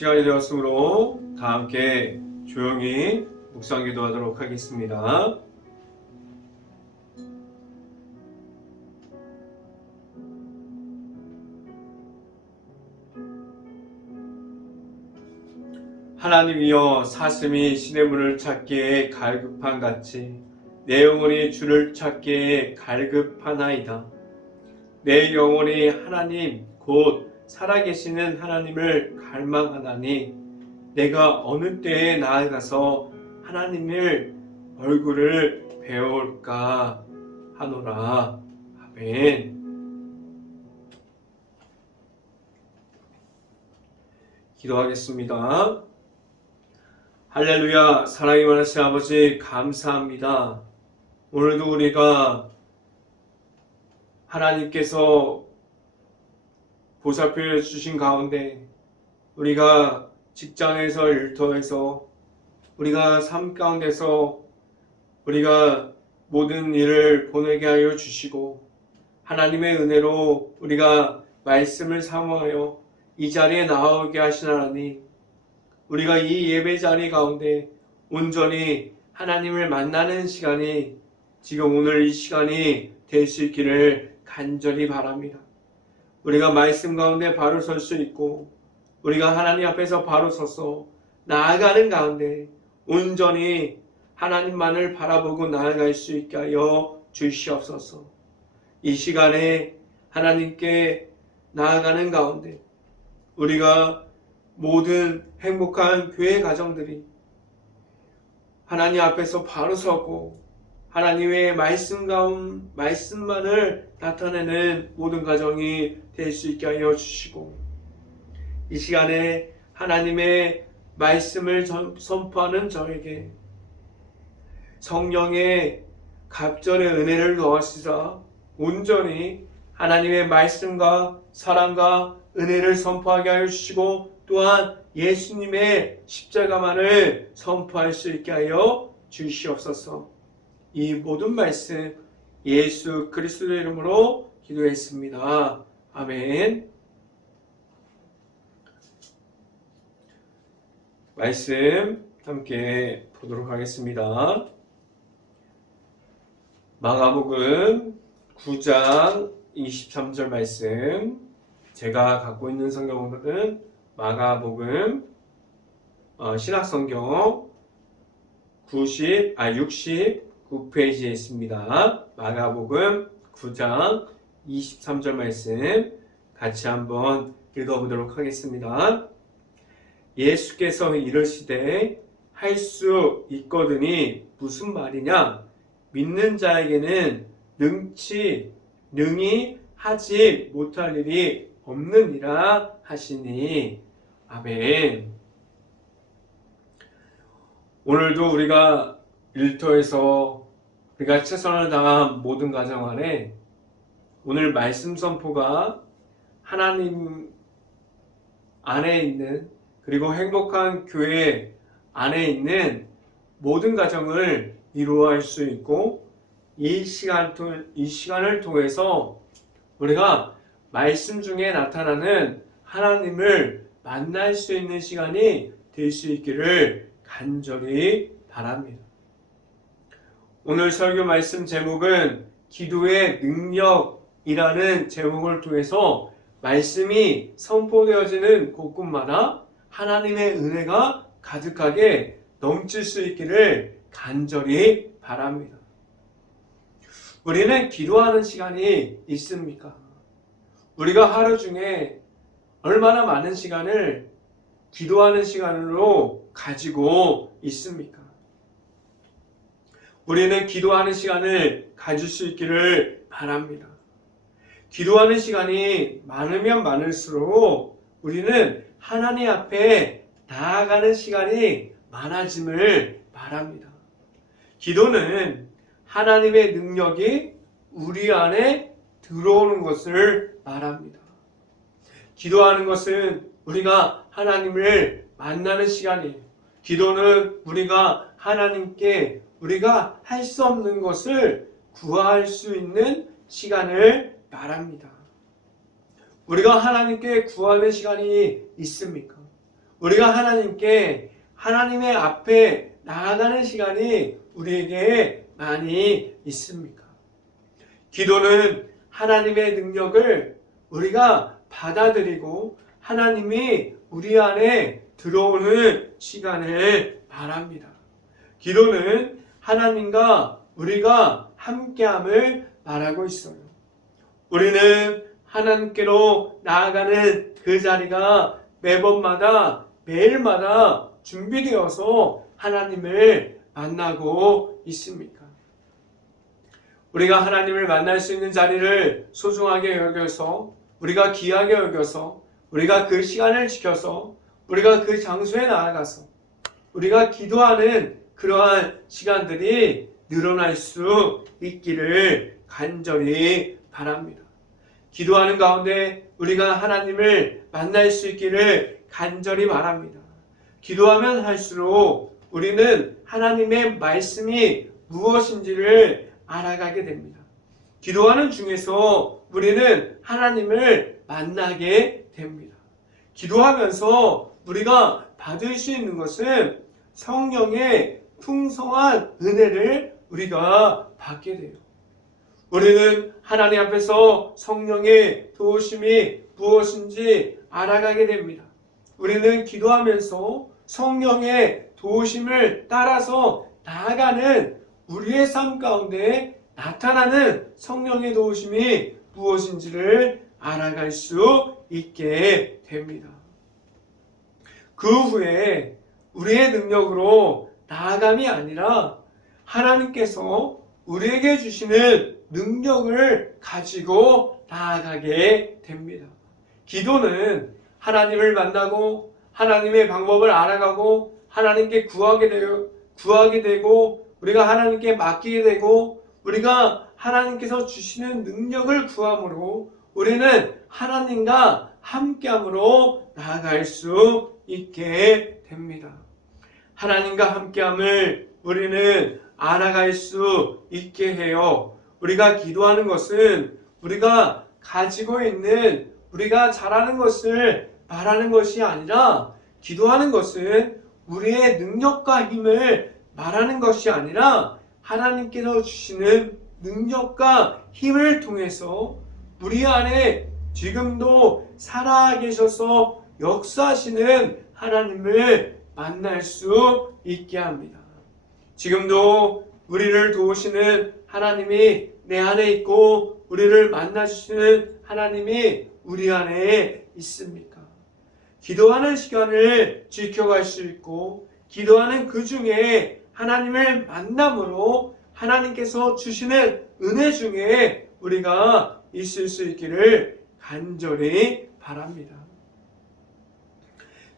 시간이 되었으므로 다 함께 조용히 묵상 기도하도록 하겠습니다. 하나님이여, 사슴이 시냇물을 찾기에 갈급한 같이 내 영혼이 주를 찾기에 갈급하나이다. 내 영혼이 하나님 곧 살아계시는 하나님을 갈망하나니 내가 어느 때에 나아가서 하나님의 얼굴을 배울까 하노라. 아멘. 기도하겠습니다. 할렐루야. 사랑이 많으신 아버지, 감사합니다. 오늘도 우리가 하나님께서 보살펴 주신 가운데 우리가 직장에서, 일터에서, 우리가 삶 가운데서 우리가 모든 일을 보내게 하여 주시고 하나님의 은혜로 우리가 말씀을 사모하여 이 자리에 나오게 하신 하나님, 우리가 이 예배 자리 가운데 온전히 하나님을 만나는 시간이 지금 오늘 이 시간이 될 수 있기를 간절히 바랍니다. 우리가 말씀 가운데 바로 설 수 있고 우리가 하나님 앞에서 바로 서서 나아가는 가운데 온전히 하나님만을 바라보고 나아갈 수 있게 하여 주시옵소서. 이 시간에 하나님께 나아가는 가운데 우리가 모든 행복한 교회 가정들이 하나님 앞에서 바로 서고 하나님의 말씀만을 나타내는 모든 가정이 될 수 있게 하여 주시고 이 시간에 하나님의 말씀을 선포하는 저에게 성령의 갑절의 은혜를 더하시사 온전히 하나님의 말씀과 사랑과 은혜를 선포하게 하여 주시고 또한 예수님의 십자가만을 선포할 수 있게 하여 주시옵소서. 이 모든 말씀 예수 그리스도의 이름으로 기도했습니다. 아멘. 말씀 함께 보도록 하겠습니다. 마가복음 9장 23절 말씀, 제가 갖고 있는 성경은 마가복음 신학성경 69페이지에 있습니다. 마가복음 9장 23절 말씀 같이 한번 읽어보도록 하겠습니다. 예수께서 이르시되 할 수 있거든이 무슨 말이냐? 믿는 자에게는 능히 하지 못할 일이 없느니라 하시니. 아멘. 오늘도 우리가 일터에서 우리가 최선을 다한 모든 가정 안에 오늘 말씀 선포가 하나님 안에 있는, 그리고 행복한 교회 안에 있는 모든 가정을 이루어갈 수 있고 이 시간을 통해서 우리가 말씀 중에 나타나는 하나님을 만날 수 있는 시간이 될 수 있기를 간절히 바랍니다. 오늘 설교 말씀 제목은 기도의 능력이라는 제목을 통해서 말씀이 선포되어지는 곳곳마다 하나님의 은혜가 가득하게 넘칠 수 있기를 간절히 바랍니다. 우리는 기도하는 시간이 있습니까? 우리가 하루 중에 얼마나 많은 시간을 기도하는 시간으로 가지고 있습니까? 우리는 기도하는 시간을 가질 수 있기를 바랍니다. 기도하는 시간이 많으면 많을수록 우리는 하나님 앞에 나아가는 시간이 많아짐을 바랍니다. 기도는 하나님의 능력이 우리 안에 들어오는 것을 말합니다. 기도하는 것은 우리가 하나님을 만나는 시간이에요. 기도는 우리가 하나님께 우리가 할 수 없는 것을 구할 수 있는 시간을 말합니다. 우리가 하나님께 구하는 시간이 있습니까? 우리가 하나님의 앞에 나아가는 시간이 우리에게 많이 있습니까? 기도는 하나님의 능력을 우리가 받아들이고 하나님이 우리 안에 들어오는 시간을 말합니다. 기도는 하나님과 우리가 함께함을 말하고 있어요. 우리는 하나님께로 나아가는 그 자리가 매일마다 준비되어서 하나님을 만나고 있습니까? 우리가 하나님을 만날 수 있는 자리를 소중하게 여겨서, 우리가 귀하게 여겨서, 우리가 그 시간을 지켜서, 우리가 그 장소에 나아가서 우리가 기도하는 그러한 시간들이 늘어날 수 있기를 간절히 바랍니다. 기도하는 가운데 우리가 하나님을 만날 수 있기를 간절히 바랍니다. 기도하면 할수록 우리는 하나님의 말씀이 무엇인지를 알아가게 됩니다. 기도하는 중에서 우리는 하나님을 만나게 됩니다. 기도하면서 우리가 받을 수 있는 것은 성령의 풍성한 은혜를 우리가 받게 돼요. 우리는 하나님 앞에서 성령의 도우심이 무엇인지 알아가게 됩니다. 우리는 기도하면서 성령의 도우심을 따라서 나아가는 우리의 삶 가운데 나타나는 성령의 도우심이 무엇인지를 알아갈 수 있게 됩니다. 그 후에 우리의 능력으로 나아감이 아니라 하나님께서 우리에게 주시는 능력을 가지고 나아가게 됩니다. 기도는 하나님을 만나고 하나님의 방법을 알아가고 하나님께 구하게 되고 우리가 하나님께 맡기게 되고 우리가 하나님께서 주시는 능력을 구함으로 우리는 하나님과 함께함으로 나아갈 수 있게 됩니다. 하나님과 함께함을 우리는 알아갈 수 있게 해요. 우리가 기도하는 것은 우리가 가지고 있는 우리가 잘하는 것을 말하는 것이 아니라 기도하는 것은 우리의 능력과 힘을 말하는 것이 아니라 하나님께서 주시는 능력과 힘을 통해서 우리 안에 지금도 살아계셔서 역사하시는 하나님을 만날 수 있게 합니다. 지금도 우리를 도우시는 하나님이 내 안에 있고 우리를 만나주시는 하나님이 우리 안에 있습니까? 기도하는 시간을 지켜갈 수 있고 기도하는 그 중에 하나님을 만남으로 하나님께서 주시는 은혜 중에 우리가 있을 수 있기를 간절히 바랍니다.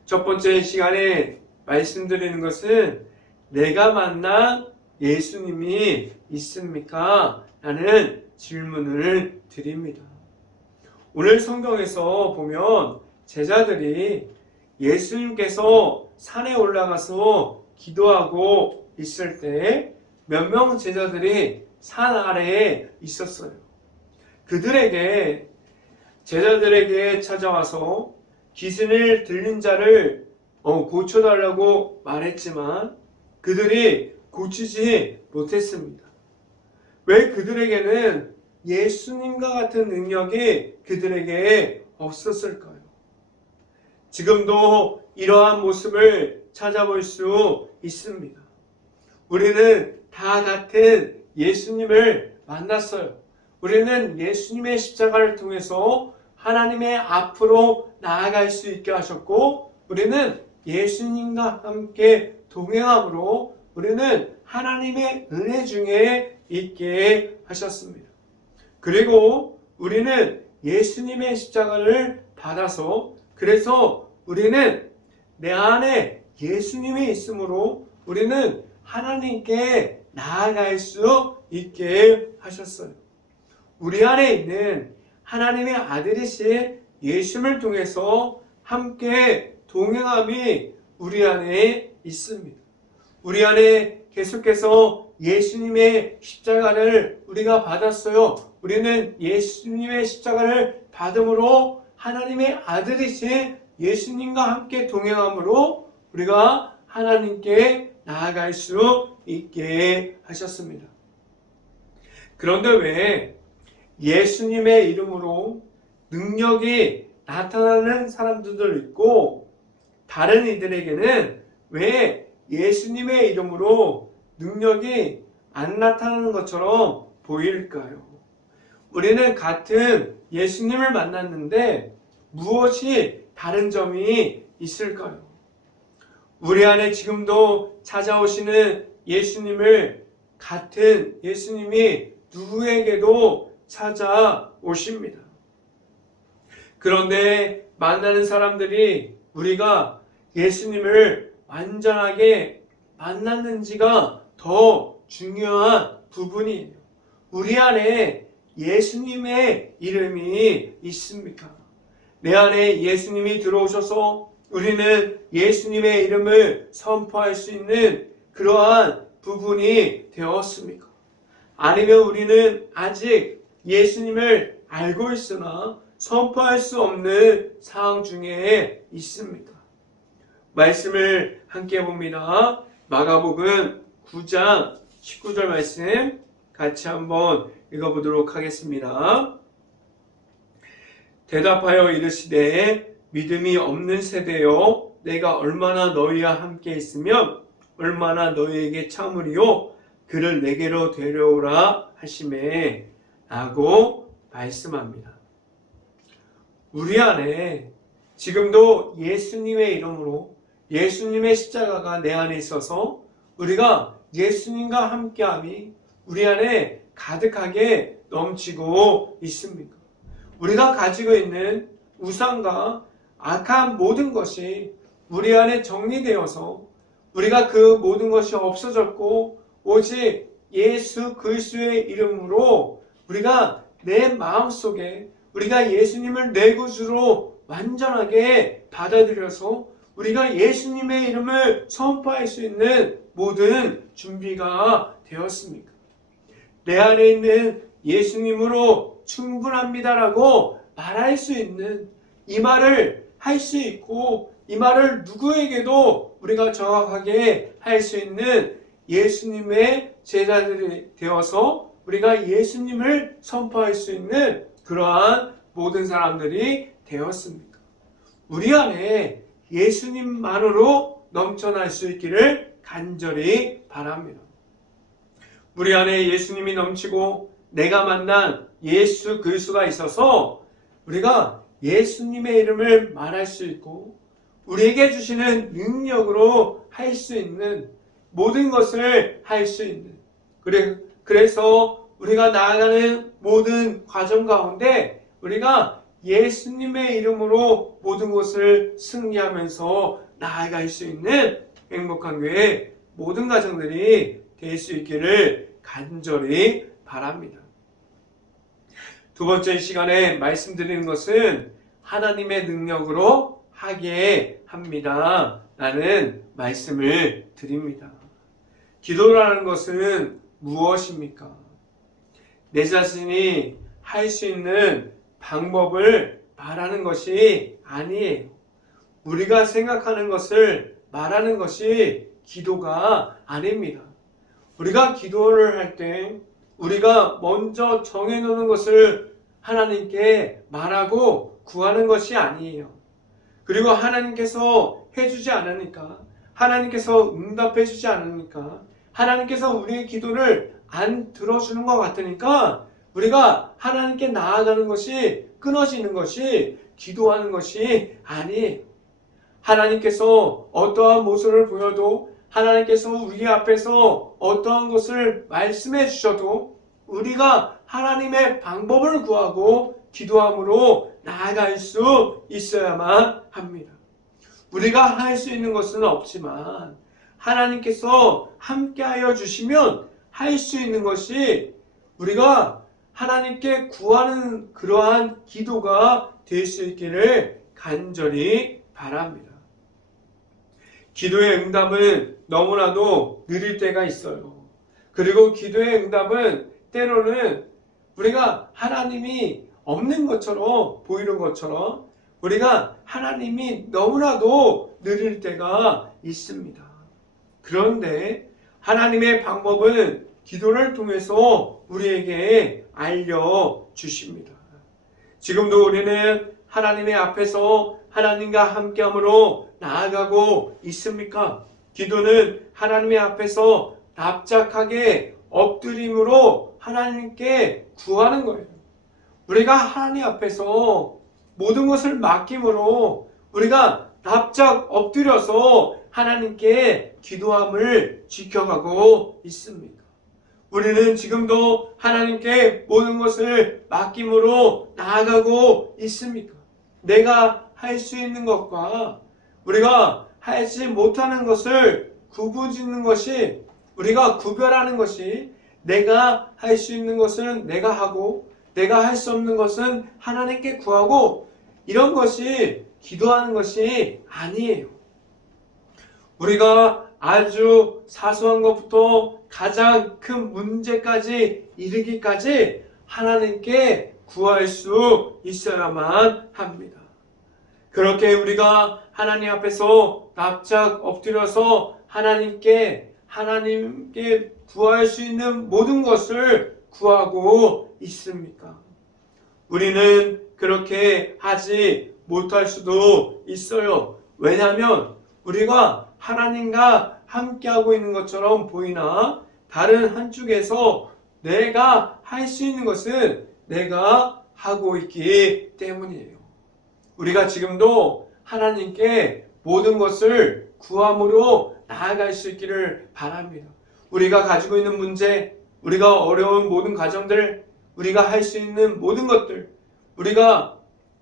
첫 번째 시간에 말씀드리는 것은 내가 만난 예수님이 있습니까? 라는 질문을 드립니다. 오늘 성경에서 보면 제자들이 예수님께서 산에 올라가서 기도하고 있을 때 몇 명 제자들이 산 아래에 있었어요. 제자들에게 찾아와서 귀신을 들린 자를 고쳐달라고 말했지만 그들이 고치지 못했습니다. 왜 그들에게는 예수님과 같은 능력이 그들에게 없었을까요? 지금도 이러한 모습을 찾아볼 수 있습니다. 우리는 다 같은 예수님을 만났어요. 우리는 예수님의 십자가를 통해서 하나님의 앞으로 나아갈 수 있게 하셨고 우리는 예수님과 함께 동행함으로 우리는 하나님의 은혜 중에 있게 하셨습니다. 그리고 우리는 예수님의 십자가를 받아서 그래서 우리는 내 안에 예수님이 있으므로 우리는 하나님께 나아갈 수 있게 하셨어요. 우리 안에 있는 하나님의 아들이신 예수님을 통해서 함께 동행함이 우리 안에 있습니다. 우리 안에 계속해서 예수님의 십자가를 우리가 받았어요. 우리는 예수님의 십자가를 받음으로 하나님의 아들이신 예수님과 함께 동행함으로 우리가 하나님께 나아갈 수 있게 하셨습니다. 그런데 왜 예수님의 이름으로 능력이 나타나는 사람들도 있고 다른 이들에게는 왜 예수님의 이름으로 능력이 안 나타나는 것처럼 보일까요? 우리는 같은 예수님을 만났는데 무엇이 다른 점이 있을까요? 우리 안에 지금도 찾아오시는 예수님을 같은 예수님이 누구에게도 찾아오십니다. 그런데 만나는 사람들이 우리가 예수님을 완전하게 만났는지가 더 중요한 부분이에요. 우리 안에 예수님의 이름이 있습니까? 내 안에 예수님이 들어오셔서 우리는 예수님의 이름을 선포할 수 있는 그러한 부분이 되었습니까? 아니면 우리는 아직 예수님을 알고 있으나 선포할 수 없는 상황 중에 있습니까? 말씀을 함께 봅니다. 마가복음 9장 19절 말씀 같이 한번 읽어보도록 하겠습니다. 대답하여 이르시되 믿음이 없는 세대여 내가 얼마나 너희와 함께 있으면 얼마나 너희에게 참으리요 그를 내게로 데려오라 하시매 라고 말씀합니다. 우리 안에 지금도 예수님의 이름으로 예수님의 십자가가 내 안에 있어서 우리가 예수님과 함께함이 우리 안에 가득하게 넘치고 있습니까? 우리가 가지고 있는 우상과 악한 모든 것이 우리 안에 정리되어서 우리가 그 모든 것이 없어졌고 오직 예수 그리스도의 이름으로 우리가 내 마음속에 우리가 예수님을 내 구주로 완전하게 받아들여서 우리가 예수님의 이름을 선포할 수 있는 모든 준비가 되었습니까? 내 안에 있는 예수님으로 충분합니다라고 말할 수 있는 이 말을 할 수 있고 이 말을 누구에게도 우리가 정확하게 할 수 있는 예수님의 제자들이 되어서 우리가 예수님을 선포할 수 있는 그러한 모든 사람들이 되었습니까? 우리 안에 예수님만으로 넘쳐날 수 있기를 간절히 바랍니다. 우리 안에 예수님이 넘치고 내가 만난 예수 그리스도가 있어서 우리가 예수님의 이름을 말할 수 있고 우리에게 주시는 능력으로 할 수 있는 모든 것을 할 수 있는 그래서 우리가 나아가는 모든 과정 가운데 우리가 예수님의 이름으로 모든 것을 승리하면서 나아갈 수 있는 행복한 교회 모든 가정들이 될 수 있기를 간절히 바랍니다. 두 번째 시간에 말씀드리는 것은 하나님의 능력으로 하게 합니다 라는 말씀을 드립니다. 기도라는 것은 무엇입니까? 내 자신이 할 수 있는 방법을 말하는 것이 아니에요. 우리가 생각하는 것을 말하는 것이 기도가 아닙니다. 우리가 기도를 할 때 우리가 먼저 정해놓는 것을 하나님께 말하고 구하는 것이 아니에요. 그리고 하나님께서 해주지 않으니까 하나님께서 응답해주지 않으니까 하나님께서 우리의 기도를 안 들어주는 것 같으니까 우리가 하나님께 나아가는 것이 끊어지는 것이 기도하는 것이 아니에요. 하나님께서 어떠한 모습을 보여도 하나님께서 우리 앞에서 어떠한 것을 말씀해 주셔도 우리가 하나님의 방법을 구하고 기도함으로 나아갈 수 있어야만 합니다. 우리가 할 수 있는 것은 없지만 하나님께서 함께하여 주시면 할 수 있는 것이 우리가 하나님께 구하는 그러한 기도가 될 수 있기를 간절히 바랍니다. 기도의 응답은 너무나도 느릴 때가 있어요. 그리고 기도의 응답은 때로는 우리가 하나님이 없는 것처럼 보이는 것처럼 우리가 하나님이 너무나도 느릴 때가 있습니다. 그런데 하나님의 방법은 기도를 통해서 우리에게 알려주십니다. 지금도 우리는 하나님의 앞에서 하나님과 함께함으로 나아가고 있습니까? 기도는 하나님의 앞에서 납작하게 엎드림으로 하나님께 구하는 거예요. 우리가 하나님 앞에서 모든 것을 맡김으로 우리가 납작 엎드려서 하나님께 기도함을 지켜가고 있습니다. 우리는 지금도 하나님께 모든 것을 맡김으로 나아가고 있습니까? 내가 할 수 있는 것과 우리가 하지 못하는 것을 구분짓는 것이, 우리가 구별하는 것이, 내가 할 수 있는 것은 내가 하고 내가 할 수 없는 것은 하나님께 구하고, 이런 것이 기도하는 것이 아니에요. 우리가 아주 사소한 것부터 가장 큰 문제까지 이르기까지 하나님께 구할 수 있어야만 합니다. 그렇게 우리가 하나님 앞에서 납작 엎드려서 하나님께 구할 수 있는 모든 것을 구하고 있습니까? 우리는 그렇게 하지 못할 수도 있어요. 왜냐하면 우리가 하나님과 함께하고 있는 것처럼 보이나 다른 한쪽에서 내가 할 수 있는 것은 내가 하고 있기 때문이에요. 우리가 지금도 하나님께 모든 것을 구함으로 나아갈 수 있기를 바랍니다. 우리가 가지고 있는 문제, 우리가 어려운 모든 과정들, 우리가 할 수 있는 모든 것들,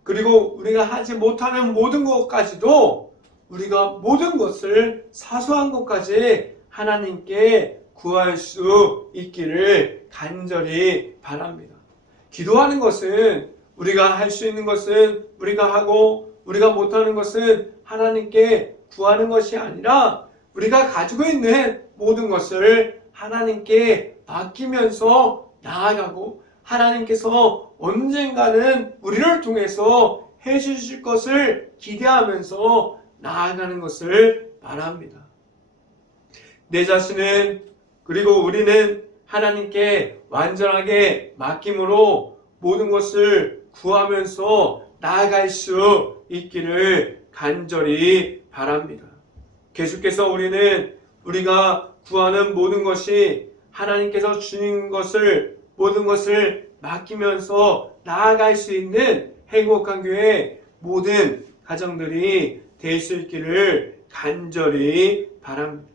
그리고 우리가 하지 못하는 모든 것까지도 우리가 모든 것을 사소한 것까지 하나님께 구할 수 있기를 간절히 바랍니다. 기도하는 것은 우리가 할 수 있는 것은 우리가 하고 우리가 못하는 것은 하나님께 구하는 것이 아니라 우리가 가지고 있는 모든 것을 하나님께 맡기면서 나아가고 하나님께서 언젠가는 우리를 통해서 해주실 것을 기대하면서 나아가는 것을 말합니다. 내 자신은, 그리고 우리는 하나님께 완전하게 맡김으로 모든 것을 구하면서 나아갈 수 있기를 간절히 바랍니다. 계속해서 우리는 우리가 구하는 모든 것이 하나님께서 주신 것을, 모든 것을 맡기면서 나아갈 수 있는 행복한 교회 모든 가정들이 될 수 있기를 간절히 바랍니다.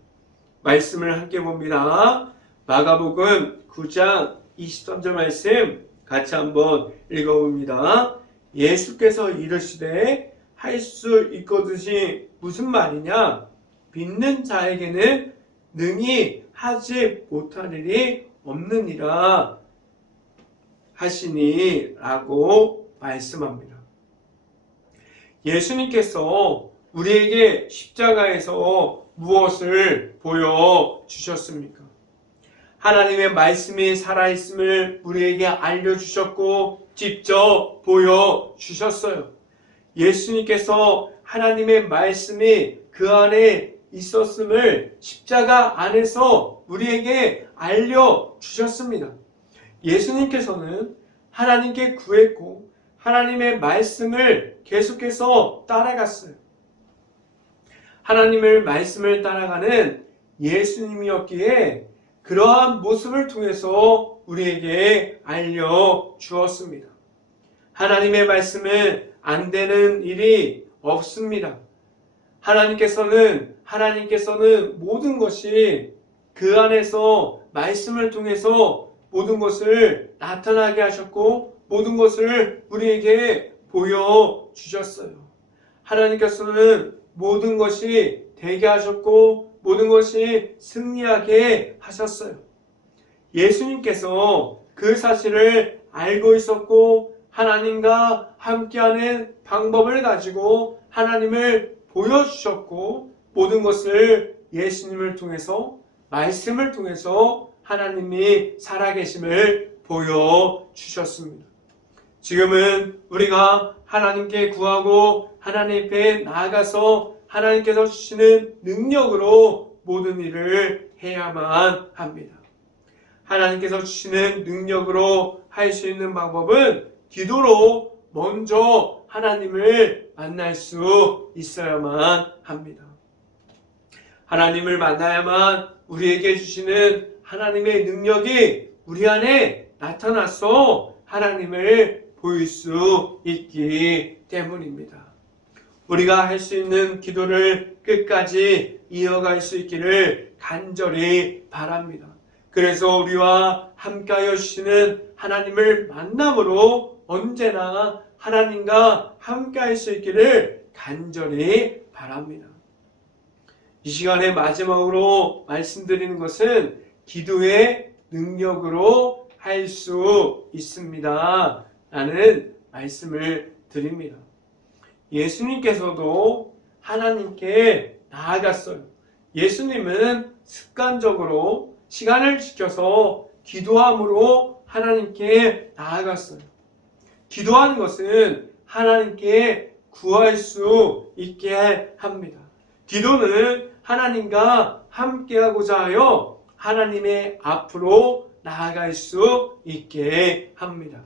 말씀을 함께 봅니다. 마가복음 9장 23절 말씀 같이 한번 읽어봅니다. 예수께서 이르시되 할 수 있거든이 무슨 말이냐? 믿는 자에게는 능히 하지 못할 일이 없느니라 하시니 라고 말씀합니다. 예수님께서 우리에게 십자가에서 무엇을 보여주셨습니까? 하나님의 말씀이 살아있음을 우리에게 알려주셨고 직접 보여주셨어요. 예수님께서 하나님의 말씀이 그 안에 있었음을 십자가 안에서 우리에게 알려주셨습니다. 예수님께서는 하나님께 구했고 하나님의 말씀을 계속해서 따라갔어요. 하나님의 말씀을 따라가는 예수님이었기에 그러한 모습을 통해서 우리에게 알려주었습니다. 하나님의 말씀은 안 되는 일이 없습니다. 하나님께서는 모든 것이 그 안에서 말씀을 통해서 모든 것을 나타나게 하셨고 모든 것을 우리에게 보여주셨어요. 하나님께서는 모든 것이 되게 하셨고 모든 것이 승리하게 하셨어요. 예수님께서 그 사실을 알고 있었고 하나님과 함께하는 방법을 가지고 하나님을 보여주셨고 모든 것을 예수님을 통해서 말씀을 통해서 하나님이 살아계심을 보여주셨습니다. 지금은 우리가 하나님께 구하고 하나님 앞에 나아가서 하나님께서 주시는 능력으로 모든 일을 해야만 합니다. 하나님께서 주시는 능력으로 할 수 있는 방법은 기도로 먼저 하나님을 만날 수 있어야만 합니다. 하나님을 만나야만 우리에게 주시는 하나님의 능력이 우리 안에 나타나서 하나님을 보일 수 있기 때문입니다. 우리가 할 수 있는 기도를 끝까지 이어갈 수 있기를 간절히 바랍니다. 그래서 우리와 함께하여 주시는 하나님을 만남으로 언제나 하나님과 함께할 수 있기를 간절히 바랍니다. 이 시간에 마지막으로 말씀드리는 것은 기도의 능력으로 할 수 있습니다. 라는 말씀을 드립니다. 예수님께서도 하나님께 나아갔어요. 예수님은 습관적으로 시간을 지켜서 기도함으로 하나님께 나아갔어요. 기도하는 것은 하나님께 구할 수 있게 합니다. 기도는 하나님과 함께하고자 하여 하나님의 앞으로 나아갈 수 있게 합니다.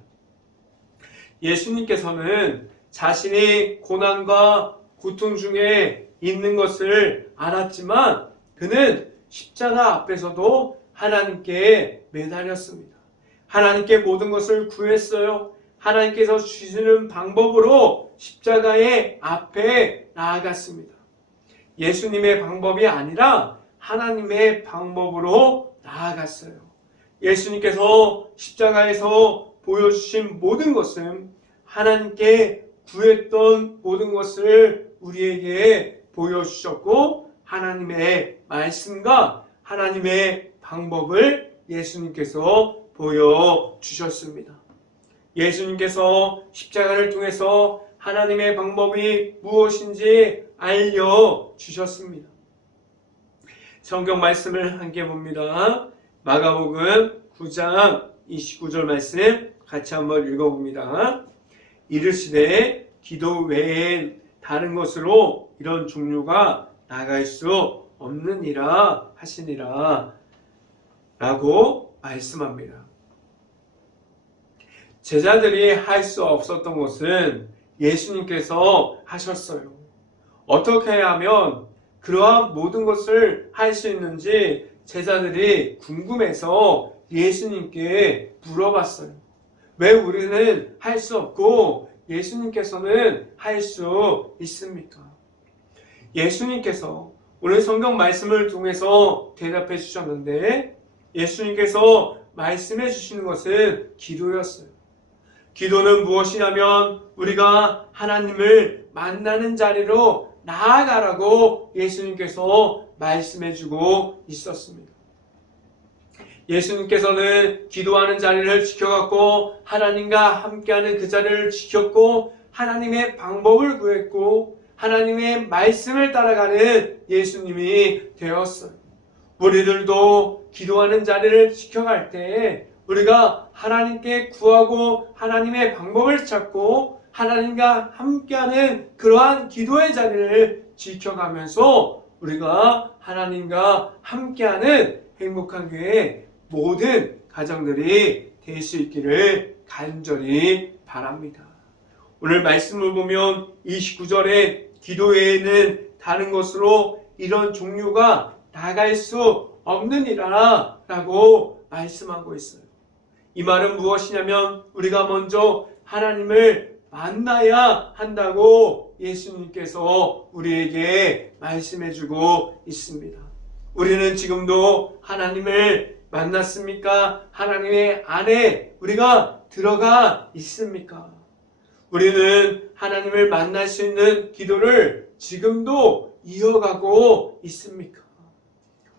예수님께서는 자신이 고난과 고통 중에 있는 것을 알았지만 그는 십자가 앞에서도 하나님께 매달렸습니다. 하나님께 모든 것을 구했어요. 하나님께서 주시는 방법으로 십자가의 앞에 나아갔습니다. 예수님의 방법이 아니라 하나님의 방법으로 나아갔어요. 예수님께서 십자가에서 보여주신 모든 것은 하나님께 구했던 모든 것을 우리에게 보여주셨고 하나님의 말씀과 하나님의 방법을 예수님께서 보여주셨습니다. 예수님께서 십자가를 통해서 하나님의 방법이 무엇인지 알려주셨습니다. 성경 말씀을 함께 봅니다. 마가복음 9장 29절 말씀 같이 한번 읽어봅니다. 이르시되 기도 외엔 다른 것으로 이런 종류가 나갈 수 없느니라 하시니라 라고 말씀합니다. 제자들이 할 수 없었던 것은 예수님께서 하셨어요. 어떻게 하면 그러한 모든 것을 할 수 있는지 제자들이 궁금해서 예수님께 물어봤어요. 왜 우리는 할 수 없고 예수님께서는 할 수 있습니까? 예수님께서 오늘 성경 말씀을 통해서 대답해 주셨는데 예수님께서 말씀해 주시는 것은 기도였어요. 기도는 무엇이냐면 우리가 하나님을 만나는 자리로 나아가라고 예수님께서 말씀해 주고 있었습니다. 예수님께서는 기도하는 자리를 지켜갔고 하나님과 함께하는 그 자리를 지켰고 하나님의 방법을 구했고 하나님의 말씀을 따라가는 예수님이 되었어요. 우리들도 기도하는 자리를 지켜갈 때 우리가 하나님께 구하고 하나님의 방법을 찾고 하나님과 함께하는 그러한 기도의 자리를 지켜가면서 우리가 하나님과 함께하는 행복한 교회 모든 가정들이 될 수 있기를 간절히 바랍니다. 오늘 말씀을 보면 29절에 기도 외에는 다른 것으로 이런 종류가 나갈 수 없느니라 라고 말씀하고 있어요. 이 말은 무엇이냐면 우리가 먼저 하나님을 만나야 한다고 예수님께서 우리에게 말씀해주고 있습니다. 우리는 지금도 하나님을 만났습니까? 하나님의 안에 우리가 들어가 있습니까? 우리는 하나님을 만날 수 있는 기도를 지금도 이어가고 있습니까?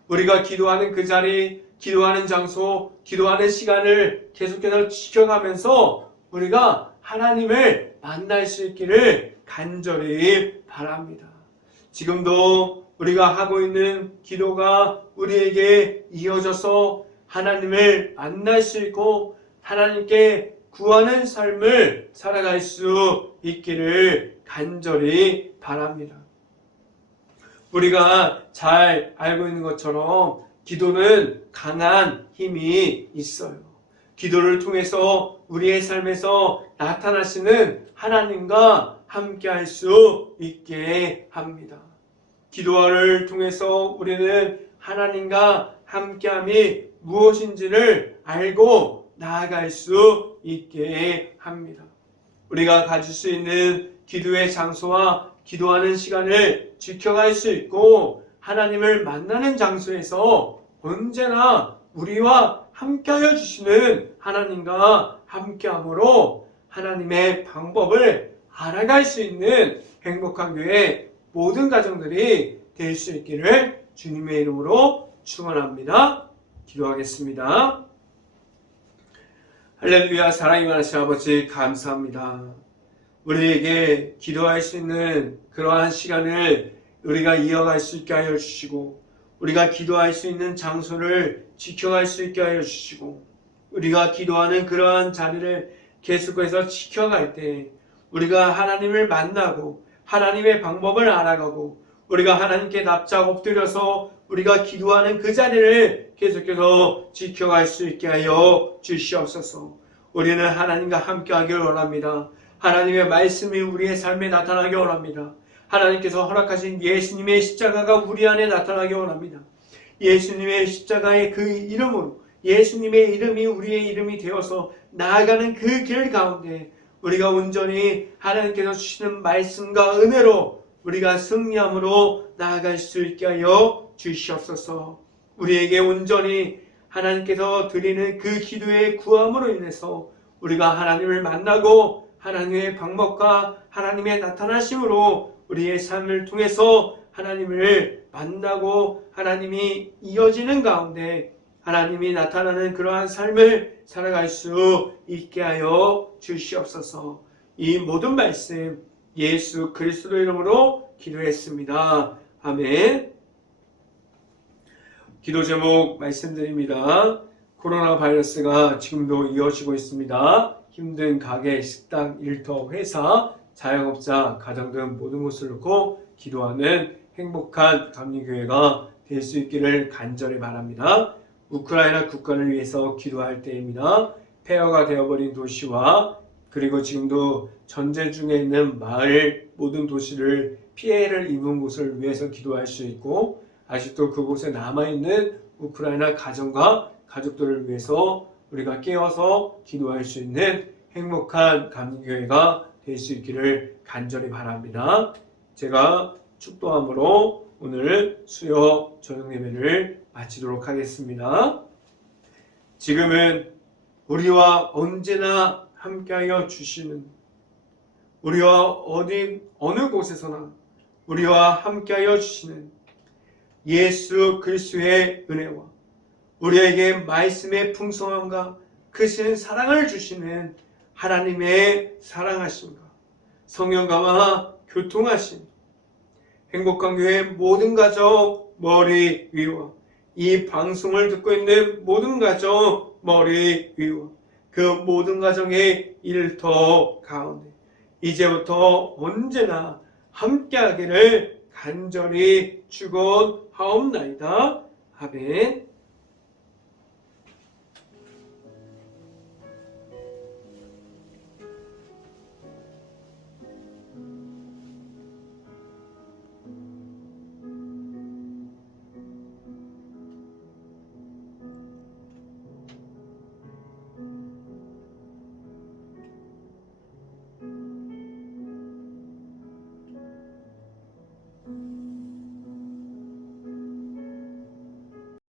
우리가 기도하는 그 자리, 기도하는 장소, 기도하는 시간을 계속해서 지켜가면서 우리가 하나님을 만날 수 있기를 간절히 바랍니다. 지금도 우리가 하고 있는 기도가 우리에게 이어져서 하나님을 만날 수 있고 하나님께 구하는 삶을 살아갈 수 있기를 간절히 바랍니다. 우리가 잘 알고 있는 것처럼 기도는 강한 힘이 있어요. 기도를 통해서 우리의 삶에서 나타나시는 하나님과 함께 할 수 있게 합니다. 기도를 통해서 우리는 하나님과 함께함이 무엇인지를 알고 나아갈 수 있게 합니다. 우리가 가질 수 있는 기도의 장소와 기도하는 시간을 지켜갈 수 있고 하나님을 만나는 장소에서 언제나 우리와 함께하여 주시는 하나님과 함께함으로 하나님의 방법을 알아갈 수 있는 행복한 교회 모든 가정들이 될 수 있기를 주님의 이름으로 축원합니다. 기도하겠습니다. 할렐루야. 사랑이 많으신 아버지 감사합니다. 우리에게 기도할 수 있는 그러한 시간을 우리가 이어갈 수 있게 하여 주시고 우리가 기도할 수 있는 장소를 지켜갈 수 있게 하여 주시고 우리가 기도하는 그러한 자리를 계속해서 지켜갈 때 우리가 하나님을 만나고 하나님의 방법을 알아가고 우리가 하나님께 납작 엎드려서 우리가 기도하는 그 자리를 계속해서 지켜갈 수 있게 하여 주시옵소서. 우리는 하나님과 함께하길 원합니다. 하나님의 말씀이 우리의 삶에 나타나길 원합니다. 하나님께서 허락하신 예수님의 십자가가 우리 안에 나타나길 원합니다. 예수님의 십자가의 그 이름으로 예수님의 이름이 우리의 이름이 되어서 나아가는 그 길 가운데 우리가 온전히 하나님께서 주시는 말씀과 은혜로 우리가 승리함으로 나아갈 수 있게 하여 주시옵소서. 우리에게 온전히 하나님께서 드리는 그 기도의 구함으로 인해서 우리가 하나님을 만나고 하나님의 방법과 하나님의 나타나심으로 우리의 삶을 통해서 하나님을 만나고 하나님이 이어지는 가운데 하나님이 나타나는 그러한 삶을 살아갈 수 있게 하여 주시옵소서. 이 모든 말씀 예수 그리스도 이름으로 기도했습니다. 아멘. 기도 제목 말씀드립니다. 코로나 바이러스가 지금도 이어지고 있습니다. 힘든 가게, 식당, 일터, 회사, 자영업자, 가정 등 모든 곳을 놓고 기도하는 행복한 감리교회가 될 수 있기를 간절히 바랍니다. 우크라이나 국가를 위해서 기도할 때입니다. 폐허가 되어버린 도시와 그리고 지금도 전쟁 중에 있는 마을 모든 도시를 피해를 입은 곳을 위해서 기도할 수 있고 아직도 그곳에 남아있는 우크라이나 가정과 가족들을 위해서 우리가 깨어서 기도할 수 있는 행복한 감리교회가 될 수 있기를 간절히 바랍니다. 제가 축도함으로 오늘 수요 저녁 예배를 마치도록 하겠습니다. 지금은 우리와 언제나 함께하여 주시는 우리와 어느 곳에서나 우리와 함께하여 주시는 예수 그리스도의 은혜와 우리에게 말씀의 풍성함과 크신 사랑을 주시는 하나님의 사랑하심과 성령과와 교통하심 행복한 교회 모든 가정 머리 위와 이 방송을 듣고 있는 모든 가정 머리 위와 그 모든 가정의 일터 가운데 이제부터 언제나 함께하기를 간절히 축원하옵나이다. 아멘.